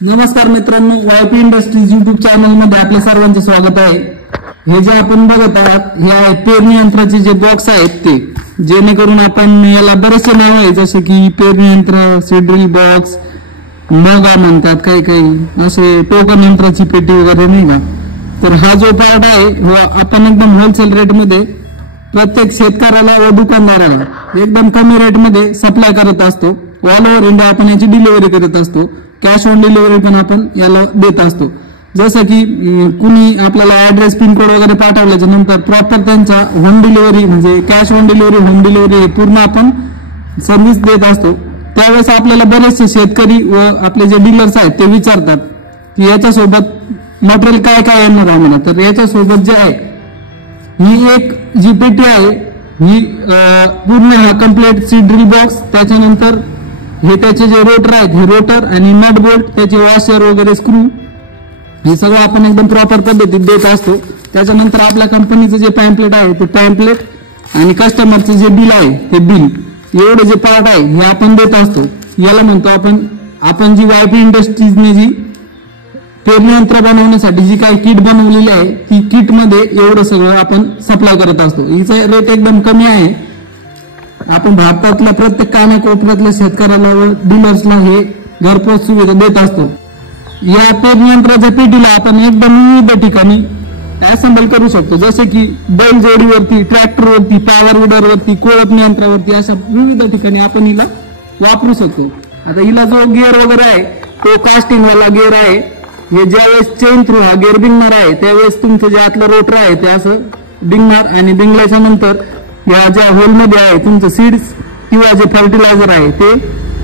नमस्कार मित्रांनो, YP industries YouTube channel मध्ये आपल्या सर्वांचे स्वागत आहे। हे जे आपण बघत आहात हे आहे पेरणी यंत्राचे जे बॉक्स आहेत ते, जेणेकरून आपण याला बरेचसे नाव आहे जसे की पेरणी यंत्र, सीड्रिल बॉक्स, मगा म्हणतात, काही असे टोकन यंत्राची पेटी वगैरे नाही का। तर हा जो पार्ट आहे हो आपण एकदम होलसेल रेट मध्ये प्रत्येक शेतकऱ्याला व दुकानदाराला एकदम कमी रेट मध्ये सप्लाय करत असतो। ऑल ओव्हर इंडिया आपण याची डिलिव्हरी करत असतो। कॅश ऑन डिलिव्हरी पण आपण याला देत असतो। जसं की कुणी आपल्याला ऍड्रेस पिन कोड वगैरे पाठवल्याच्या नंतर प्रॉपर त्यांचा होम डिलिव्हरी म्हणजे cash on delivery, home delivery पूर्ण आपण सर्व्हिस देत असतो। त्यावेळेस आपल्याला बरेचसे शेतकरी व आपले जे डीलर्स आहेत ते विचारतात की याच्यासोबत मटेरियल काय काय येणार आहे म्हणा। तर याच्यासोबत जे आहे ही एक जी पेटी आहे ही पूर्ण हा कम्प्लीट सीड्रिल बॉक्स, त्याच्यानंतर हे त्याचे जे रोटर आहेत हे रोटर आणि नट बोल्ट, त्याचे वॉशर वगैरे स्क्रू हे सगळं आपण एकदम प्रॉपर पद्धतीत देत असतो। त्याच्यानंतर आपल्या कंपनीचं जे पॅम्पलेट आहे ते पॅम्पलेट आणि कस्टमरचे जे बिल आहे ते बिल, एवढे जे पार्ट आहे हे आपण देत असतो। याला म्हणतो आपण जी वायपी इंडस्ट्रीजने जी पेरणी यंत्र बनवण्यासाठी जी काही किट बनवलेली आहे ती किट मध्ये एवढं सगळं आपण सप्लाय करत असतो। हिचा रेट एकदम कमी आहे। आपण भारतातल्या प्रत्येक कानाकोपऱ्यातल्या शेतकऱ्याला व डीलर्सला हे घरपोच सुविधा देत असतो। या पेरणी यंत्राच्या पेटीला आपण एकदम विविध ठिकाणी असेंबल करू शकतो, जसे की बैल जोडीवरती, ट्रॅक्टरवरती, पॉवर विडरवरती, कोळपणी यंत्रावरती, अशा विविध ठिकाणी आपण हिला वापरू शकतो। आता हिला जो गिअर वगैरे आहे तो कास्टिंग वाला गिअर आहे। हे ज्यावेळेस चेन थ्रू हा गिअर बिंगणार आहे त्यावेळेस तुमचं जे आतलं रोटर आहे ते असं बिंगणार आणि बिंगल्याच्या नंतर या ज्या होलमध्ये आहे तुमचं सीड्स किंवा जे फर्टिलायझर आहे ते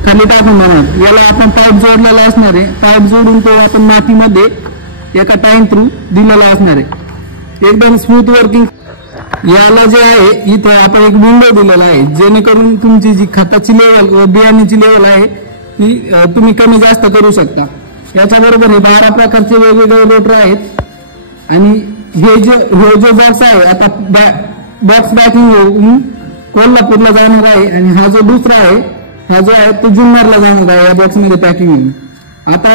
खाली टाकून देणार। याला आपण पाईप जोडलेला असणार आहे, पाईप जोडून तो आपण मातीमध्ये एका टाईम थ्रू दिलेला असणार आहे, एकदम स्मूथ वर्किंग। याला जे आहे इथं आपण एक विंडो दिलेला आहे, जेणेकरून तुमची जी खताची लेवल व बियाण्याची लेवल आहे ती तुम्ही कमी जास्त करू शकता। याच्याबरोबर हे 12 प्रकारचे वेगवेगळे रोटर आहेत आणि हे जो बॉक्स आहे आता बॉक्स पॅकिंग होऊन कोल्हापूरला जाणार आहे आणि हा जो दुसरा आहे हा जो आहे तो जुन्नरला जाणार आहे या बॉक्स मध्ये पॅकिंग होऊन। आता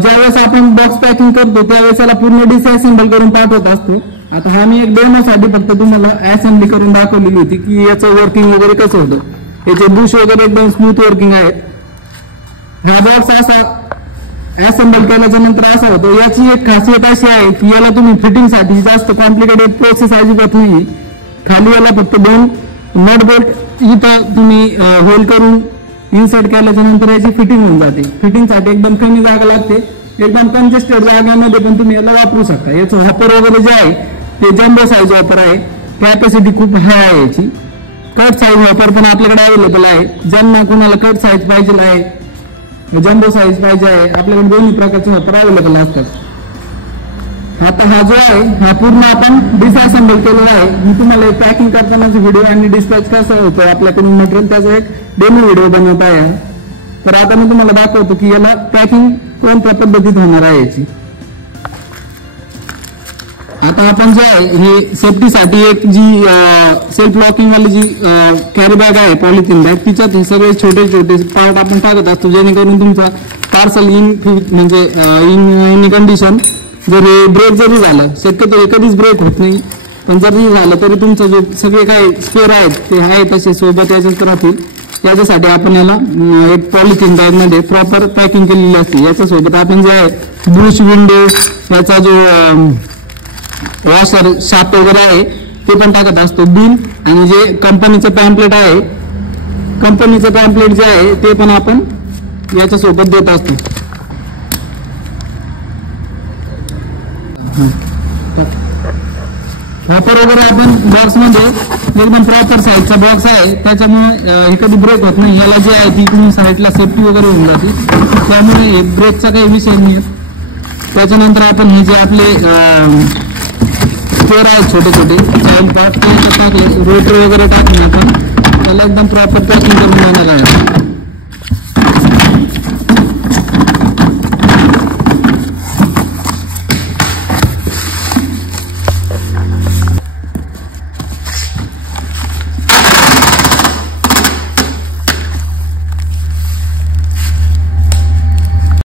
ज्यावेळेस आपण बॉक्स पॅकिंग करतो त्यावेळेस याला पूर्ण डिसअसेंबल करून पाठवत असतो। आता हा मी एक डेमोसाठी फक्त तुम्हाला असेंबली करून दाखवलेली होती की याचं वर्किंग वगैरे कसं होतं। याचे बुश वगैरे एकदम स्मूथ वर्किंग आहेत। हा बॉक्स असा असेंबल केल्याच्या नंतर असा होतो। याची एक खासियत अशी आहे की याला तुम्ही फिटिंगसाठी जास्त कॉम्प्लिकेटेड प्रोसेस अजिबात नाही। खाली याला फक्त 2 नट बोल्ट इथं तुम्ही होल करून इन्सर्ट केल्याच्या नंतर याची फिटिंग होऊन जाते। फिटिंगसाठी एकदम कमी जागा लागते, एकदम कंजेस्टेड जागामध्ये पण तुम्ही याला वापरू शकता। याचं हॉपर वगैरे जे आहे ते जम्बो साईज हॉपर आहे, कॅपॅसिटी खूप हाय आहे याची। कट साईज हॉपर पण आपल्याकडे अवेलेबल आहे, ज्यांना कोणाला कट साईज पाहिजे आहे, जम्बो साईज पाहिजे आहे, आपल्याकडे दोन्ही प्रकारचे हॉपर अवेलेबल असतात। आता हा जो आहे हा पूर्ण आपण डिसअसेंबल केलेला आहे। मी तुम्हाला एक पॅकिंग करतानाचा व्हिडिओ आणि डिस्पॅच कसं होतं आपल्याकडून मटेरियल त्याचा एक डेमो व्हिडिओ बनवत आहे। तर आता मी तुम्हाला दाखवतो की याला पॅकिंग कोणत्या पद्धतीत होणार आहे याची। आता आपण जे आहे हे सेफ्टीसाठी एक जी सेल्फ लॉकिंग वाली जी कॅरी बॅग आहे, पॉलिथिन बॅग, तिच्यात हे सगळे छोटे छोटे पार्ट आपण टाकत असतो, जेणेकरून तुमचा पार्सल म्हणजे इन कंडिशन जरी ब्रेक जरी झाला, शक्यतो कधीच ब्रेक होत नाही, पण जरी झालं तरी तुमचं जो सगळे काय स्पेअर आहेत ते आहे तसे सोबत याच्यात राहतील। याच्यासाठी आपण याला एक पॉलिथिन बॅग मध्ये प्रॉपर पॅकिंग केलेली असते। याच्यासोबत आपण जे आहे बुश, विंडो, याचा जो वॉशर, शाफ्ट वगैरे आहे ते पण टाकत असतो, बिल आणि जे कंपनीचं पॅम्पलेट आहे, कंपनीचं पॅम्पलेट जे आहे ते पण आपण याच्यासोबत देत असतो। हॉपर वगैरे आपण बॉक्स मध्ये एकदम प्रॉपर साईजचा बॉक्स आहे, त्याच्यामुळे हे कधी ब्रेक होत नाही। याला जे आहे ती तुम्ही साईडला सेफ्टी वगैरे होऊन जाते, त्यामुळे ब्रेकचा काही विषय नाही। त्याच्यानंतर आपण हे जे आपले स्पेअर आहेत छोटे छोटे चाइल्ड पार्ट ते टाकले, रोटर वगैरे टाकून आपण त्याला एकदम प्रॉपर पॅकिंग करून देणार आहे।